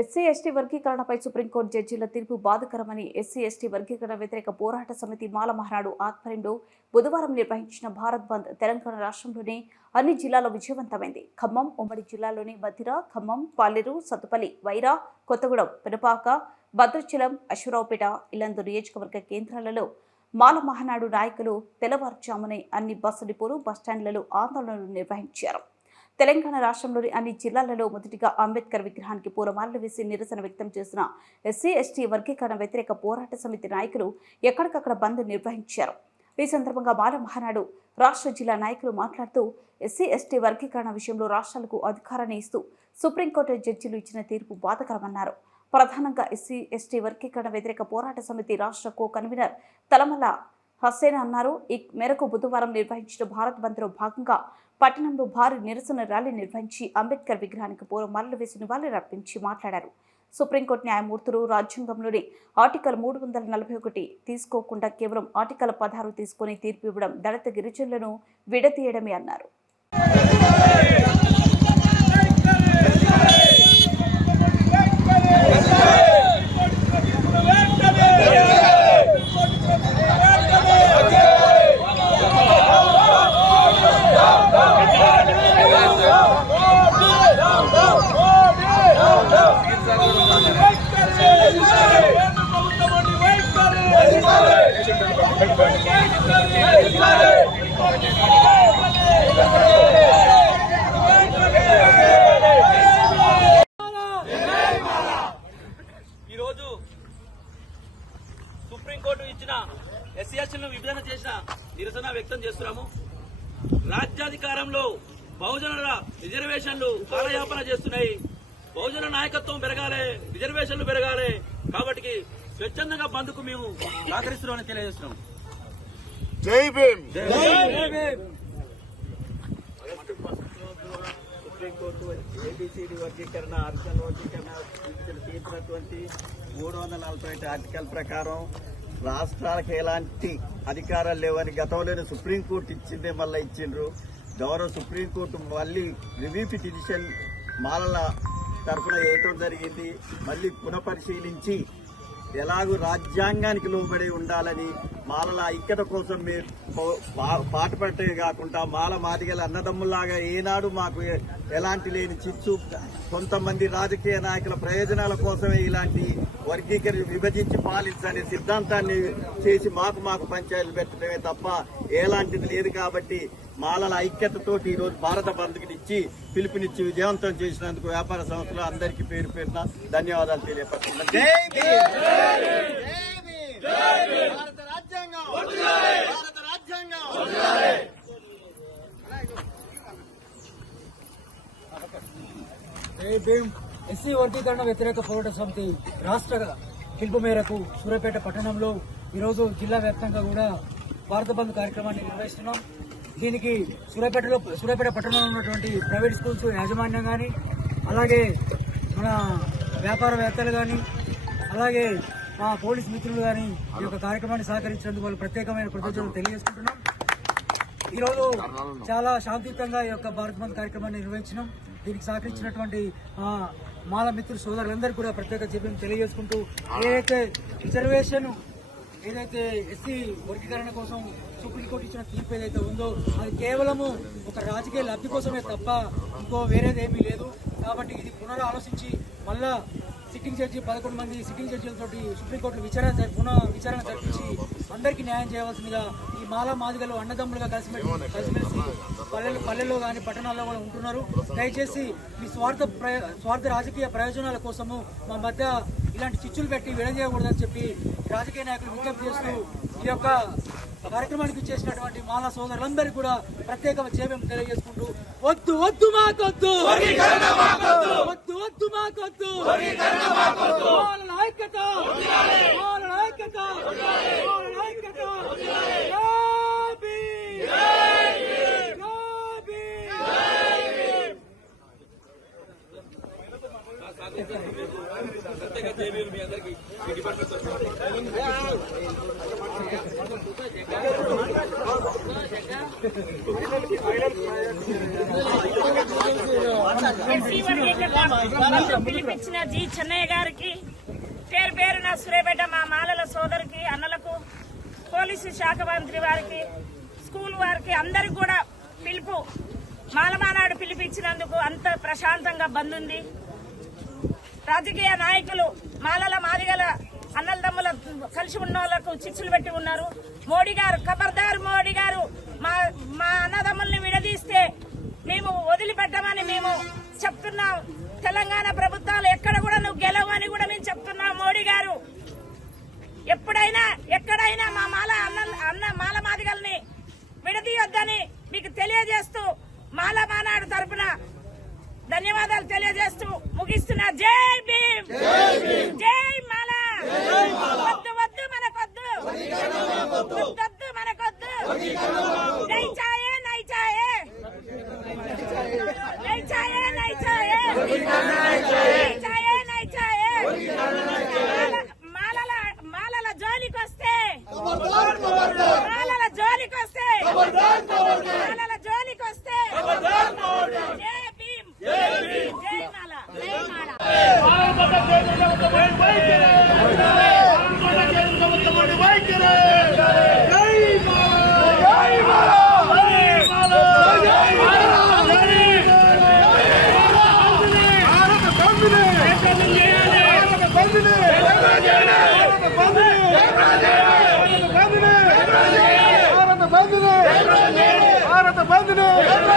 SC ST వర్గీకరణపై supreme court జడ్జీల తీర్పు బాధకరమని ఎస్సీ ఎస్టీ వర్గీకరణ వ్యతిరేక పోరాట సమితి మాల మహానాడు ఆధ్వర్యంలో బుధవారం నిర్వహించిన భారత్ బంద్ తెలంగాణ రాష్ట్రంలోని అన్ని జిల్లాల్లో విజయవంతమైంది. ఖమ్మం ఉమ్మడి జిల్లాలోని మధిర ఖమ్మం పాలేరు సత్తుపల్లి వైరా కొత్తగూడెం పెనుపాక భద్రాచలం అశ్వరావుపేట ఇల్లందు నియోజకవర్గ కేంద్రాలలో మాల మహానాడు నాయకులు తెల్లవారుజామునే అన్ని బస్సు డిపోలు బస్టాండ్లలో ఆందోళనలు నిర్వహించారు. తెలంగాణ రాష్ట్రంలోని అన్ని జిల్లాలలో మొదటిగా అంబేద్కర్ విగ్రహానికి పూలమాలలు వేసి నిరసన వ్యక్తం చేసిన ఎస్సీ ఎస్టీ వర్గీకరణ వ్యతిరేక పోరాట సమితి నాయకులు ఎక్కడికక్కడ బంద్ నిర్వహించారు. ఈ సందర్భంగా బాల మహానాడు రాష్ట్ర జిల్లా నాయకులు మాట్లాడుతూ ఎస్సీ ఎస్టీ వర్గీకరణ విషయంలో రాష్ట్రాలకు అధికారాన్ని ఇస్తూ సుప్రీంకోర్టు జడ్జిలు ఇచ్చిన తీర్పు బాధకరమన్నారు. ప్రధానంగా ఎస్సీ ఎస్టీ వర్గీకరణ వ్యతిరేక పోరాట సమితి రాష్ట్ర కో కన్వీనర్ తలమల హస్సేన్ అన్నారు ఈ మేరకు బుధవారం నిర్వహించిన భారత్ బంద్లో భాగంగా పట్టణంలో భారీ నిరసన ర్యాలీ నిర్వహించి అంబేద్కర్ విగ్రహానికి పూలమాలలు వేసి నివాళులర్పించి మాట్లాడారు. సుప్రీంకోర్టు న్యాయమూర్తులు రాజ్యాంగంలోని ఆర్టికల్ మూడు వందల నలభై ఒకటి తీసుకోకుండా కేవలం ఆర్టికల్ పదహారు తీసుకుని తీర్పు ఇవ్వడం దళిత గిరిజనులను విడతీయడమే అన్నారు ఈరోజు సుప్రీంకోర్టు ఇచ్చిన ఎస్సీఎస్టీలను విభజన చేసిన నిరసన వ్యక్తం చేస్తున్నాము. రాజ్యాధికారంలో బహుజనుల రిజర్వేషన్లు కాలయాపన చేస్తున్నాయి. బహుజన నాయకత్వం పెరగాలి రిజర్వేషన్లు పెరగాలి. కాబట్టి స్వచ్ఛందంగా బంద్కు మేము సహకరిస్తున్నామని తెలియజేస్తున్నాం. Jai Bhim! Supreme court ABCD వర్గీకరణ ఆర్టికల్ వర్గీకరణ తీర్చినటువంటి మూడు వందల నలభై ఆర్టికల్ ప్రకారం రాష్ట్రాలకు ఎలాంటి అధికారాలు లేవని గతంలోనే సుప్రీంకోర్టు ఇచ్చిందే మళ్ళీ ఇచ్చిండ్రు. గౌరవ సుప్రీంకోర్టు మళ్ళీ రివ్యూ పిటిషన్ మాలల తరఫున వేయటం జరిగింది. మళ్ళీ పునఃపరిశీలించి ఎలాగూ రాజ్యాంగానికి లోబడి ఉండాలని మాలల ఐక్యత కోసం మీరు పో- కాకుండా మాల మాదిగల అన్నదమ్ములాగా ఏనాడు మాకు ఎలాంటి లేని చిచ్చు. కొంతమంది రాజకీయ నాయకుల ప్రయోజనాల కోసమే ఇలాంటి వర్గీకరణ విభజించి పాలించనే సిద్ధాంతాన్ని చేసి మాకు మాకు పంచాయతీలు పెట్టడమే తప్ప ఎలాంటిది లేదు కాబట్టి మాలల ఐక్యతతోటి ఈరోజు భారత బంధుకి ఇచ్చి పిలుపునిచ్చి విజయవంతం చేసినందుకు వ్యాపార సంస్థలు అందరికీ పేరు పేరున ధన్యవాదాలు తెలియపరుస్తున్నాను జై భీమ్! ఎస్సీ వర్గీకరణ వ్యతిరేక పోరాట సమితి రాష్ట్ర పిలుపు మేరకు సూర్యాపేట పట్టణంలో ఈరోజు జిల్లా వ్యాప్తంగా కూడా భారత బంద్ కార్యక్రమాన్ని నిర్వహిస్తున్నాం. దీనికి సూర్యాపేటలో సూర్యాపేట పట్టణంలో ఉన్నటువంటి ప్రైవేట్ స్కూల్స్ యాజమాన్యం కానీ అలాగే మన వ్యాపారవేత్తలు కానీ అలాగే మా పోలీస్ మిత్రులు కానీ ఈ యొక్క కార్యక్రమాన్ని సహకరించినందుకు వాళ్ళు ప్రత్యేకమైన కృతజ్ఞతలు తెలియజేసుకుంటున్నాం. ఈరోజు చాలా శాంతియుతంగా ఈ యొక్క భారత్ బంద్ కార్యక్రమాన్ని నిర్వహించినాం. దీనికి సహకరించినటువంటి మాల మిత్రులు సోదరులందరూ కూడా ప్రత్యేక చెప్పి తెలియజేసుకుంటూ ఏదైతే రిజర్వేషన్ ఏదైతే ఎస్సీ వర్గీకరణ కోసం సుప్రీంకోర్టు ఇచ్చిన తీర్పు ఏదైతే ఉందో అది కేవలము ఒక రాజకీయ లబ్ధి కోసమే తప్ప ఇంకో వేరేది ఏమీ లేదు. కాబట్టి ఇది పునరాలోచించి మళ్ళా సిట్టింగ్ జడ్జి పదకొండు మంది సిట్టింగ్ జడ్జిలతోటి సుప్రీంకోర్టు విచారణ పునః విచారణ జరిపించి అందరికీ న్యాయం చేయవలసిందిగా ఈ మాలా మాదిగలు అన్నదమ్ములుగా కలిసిమెలిసి కలిసిమెలిసి పల్లెలు పల్లెల్లో కానీ పట్టణాల్లో కూడా ఉంటున్నారు. దయచేసి మీ స్వార్థ స్వార్థ రాజకీయ ప్రయోజనాల కోసము మా మధ్య ఇలాంటి చిచ్చులు పెట్టి విడదీయకూడదని చెప్పి రాజకీయ నాయకులు విజ్ఞప్తి చేస్తూ ఈ యొక్క కార్యక్రమానికి చేసినటువంటి మాలా సోదరులందరికీ కూడా ప్రత్యేక జేబం తెలియజేసుకుంటూ వద్దు వద్దు మాకొద్దు! వద్దు వద్దు మాకొద్దు మాలల ఐక్యత మాలల ఐక్యత మాలల ఐక్యత యాబీ! యాబీ! ప్రత్యేక జేబీలు మీ అందరికీ మీ డిపార్ట్మెంట్ తరఫున ఎస్సీ వర్గీకరణ పిలిపించిన జి చెన్నయ్య గారికి పేరు పేరున సురేపేట మా మాలల సోదరికి అన్నలకు పోలీసు శాఖ మంత్రి వారికి స్కూల్ వారికి అందరికి కూడా పిలుపు. మాలమానాడు పిలిపించినందుకు అంత ప్రశాంతంగా బంద్ ఉంది రాజకీయ నాయకులు మాలల మాదిగల అన్నల తమ్ముల కలిసి ఉన్న వాళ్ళకు చిచ్చులు పెట్టి ఉన్నారు. మోడీ గారు ఖబర్దార్ మోడీ గారు మా మా అన్నదమ్ముల్ని విడదీస్తే మేము వదిలిపెట్టమని మేము చెప్తున్నాం. తెలంగాణ ప్రభుత్వాలు ఎక్కడ కూడా నువ్వు గెలవని కూడా మేము చెప్తున్నాం మోడీ గారు. ఎప్పుడైనా ఎక్కడైనా మా మాల అన్న అన్న మాల మాదిగల్ని విడదీయొద్దని మీకు తెలియజేస్తూ మాల మానాడు తరపున ధన్యవాదాలు తెలియజేస్తూ ముగిస్తున్నా. జై భీమ్! జై మాల! వద్దు వద్దు మనకొద్దు. వద్దు మనకొద్దు. నై Hitamna Jai!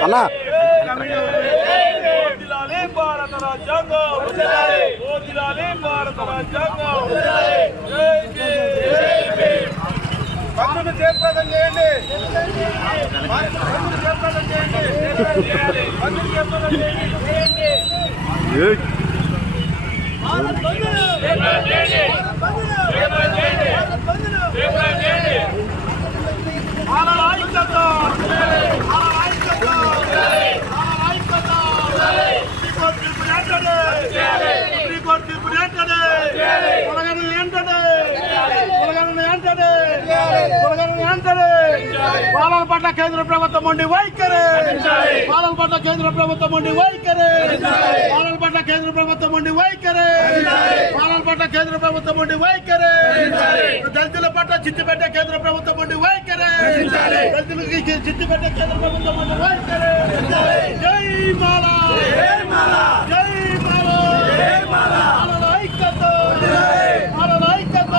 అన్నా. భారత రాజ్యాంగం భారత రాజ్యాంగం చేయండి చేయండి బంధును ఆలల ఐక్యత ఆలల ఐక్యత సుప్రీంకోర్టు తీర్పు వెంటనే సుప్రీంకోర్టు తీర్పు వెంటనే కులగను వెంటనే కులగను వెంటనే వెంటనే పాలన పట్ల కేంద్ర ప్రభుత్వం ఉండి వైఖరి. పాలన పట్ల కేంద్ర ప్రభుత్వం ఉండి వైఖరి. పాలన పట్ల కేంద్ర ప్రభుత్వం ఉండి వైఖరి. పాలన పట్ల కేంద్ర ప్రభుత్వం ఉండి వైఖరి. దళితుల పట్ల చిత్తు పెట్టే కేంద్ర ప్రభుత్వం ఉండి వైఖరి. దళితులకి చిత్తు పెట్టే కేంద్ర ప్రభుత్వం ఉండి వైఖరి. జై మాల జై మాల జై మాల జై మాల మాలల ఐక్యత మాలల ఐక్యత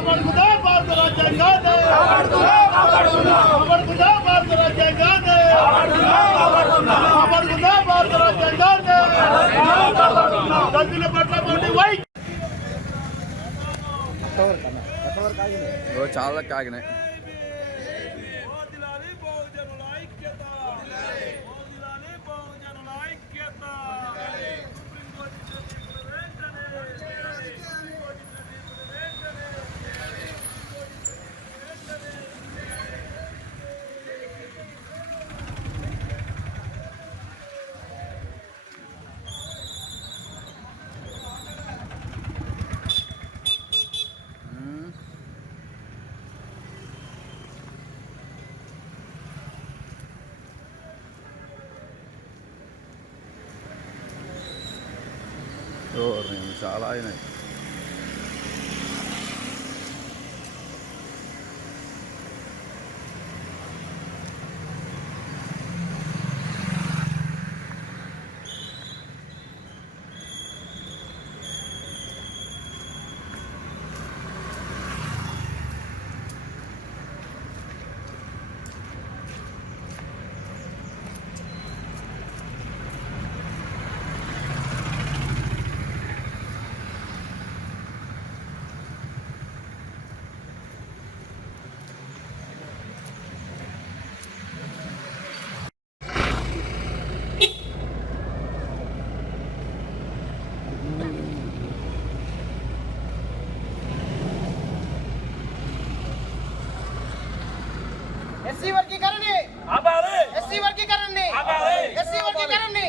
అమరుకుదా భారత రాజ్యాంగాన్ని అమరుకుదా భారత రాజ్యాంగాన్ని అమరుకుదా భారత రాజ్యాంగాన్ని దళితుల పట్ల ఉండి వైఖరి చాలా కాగినాయి చాలా అయినాయి ఎస్సీ వర్గీకరణని ఎస్సీ వర్గీకరణని ఎస్సీ వర్గీకరణని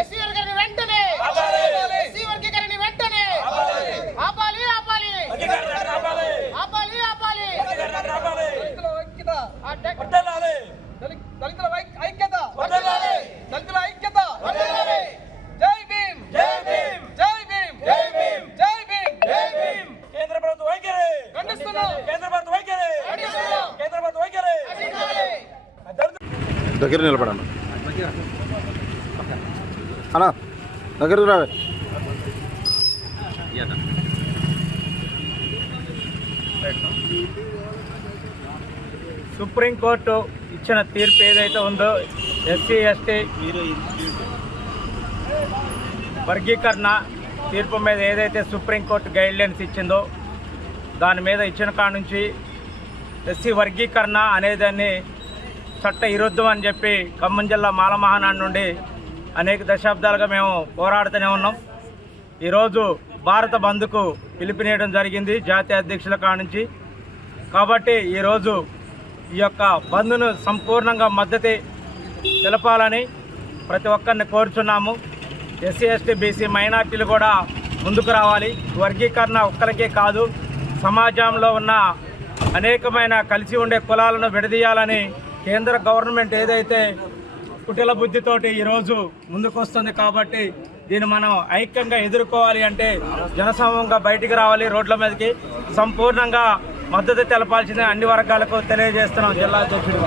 ఎస్సీ వర్గీకరణ వెంటనే ఎస్సీ వర్గీకరణ వెంటనే ఆపాలి ఆపాలి ఆపాలి ఆపాలి ఆ టెక్- దళితుల ఐ- ఐక్యత వర్ధిల్లాలి. దళితుల ఐక్యత వర్ధిల్లాలి. జై భీమ్ జై భీమ్ జై భీమ్ జై భీమ్ జై భీమ్ జై భీమ్ కేంద్ర ప్రభుత్వ వైఖరి ఖండిస్తున్నాం కేంద్ర ప్రభుత్వ వైఖరి ఖండిస్తున్నాం. కేంద్ర ప్రభుత్వ వైఖరి ఖండించాలి. దగ్గర నిలబడన్న అన్నా దగ్గర రావే సుప్రీంకోర్టు ఇచ్చిన తీర్పు ఏదైతే ఉందో ఎస్సీ ఎస్టీ వర్గీకరణ తీర్పు మీద ఏదైతే సుప్రీంకోర్టు గైడ్లైన్స్ ఇచ్చిందో దాని మీద ఇచ్చిన కాడ నుంచి ఎస్సీ వర్గీకరణ అనేదాన్ని చట్ట విరుద్ధం అని చెప్పి ఖమ్మం జిల్లా మాలమహానాడు నుండి అనేక దశాబ్దాలుగా మేము పోరాడుతూనే ఉన్నాం. ఈరోజు భారత బంద్కు పిలుపునేయడం జరిగింది జాతీయ అధ్యక్షుల కానుంచి కాబట్టి ఈరోజు ఈ యొక్క బంద్ను సంపూర్ణంగా మద్దతు తెలపాలని ప్రతి ఒక్కరిని కోరుచున్నాము. ఎస్సీ ఎస్టీ బీసీ మైనార్టీలు కూడా ముందుకు రావాలి. వర్గీకరణ ఒక్కరికే కాదు సమాజంలో ఉన్న అనేకమైన కలిసి ఉండే కులాలను విడదీయాలని కేంద్ర గవర్నమెంట్ ఏదైతే కుటిల బుద్ధితోటి ఈరోజు ముందుకొస్తుంది కాబట్టి దీన్ని మనం ఐక్యంగా ఎదుర్కోవాలి అంటే జనసమూహంగా బయటికి రావాలి రోడ్ల మీదకి. సంపూర్ణంగా మద్దతు తెలపాల్సిందే అన్ని వర్గాలకు తెలియజేస్తున్నాం జిల్లా అధ్యక్షుడు.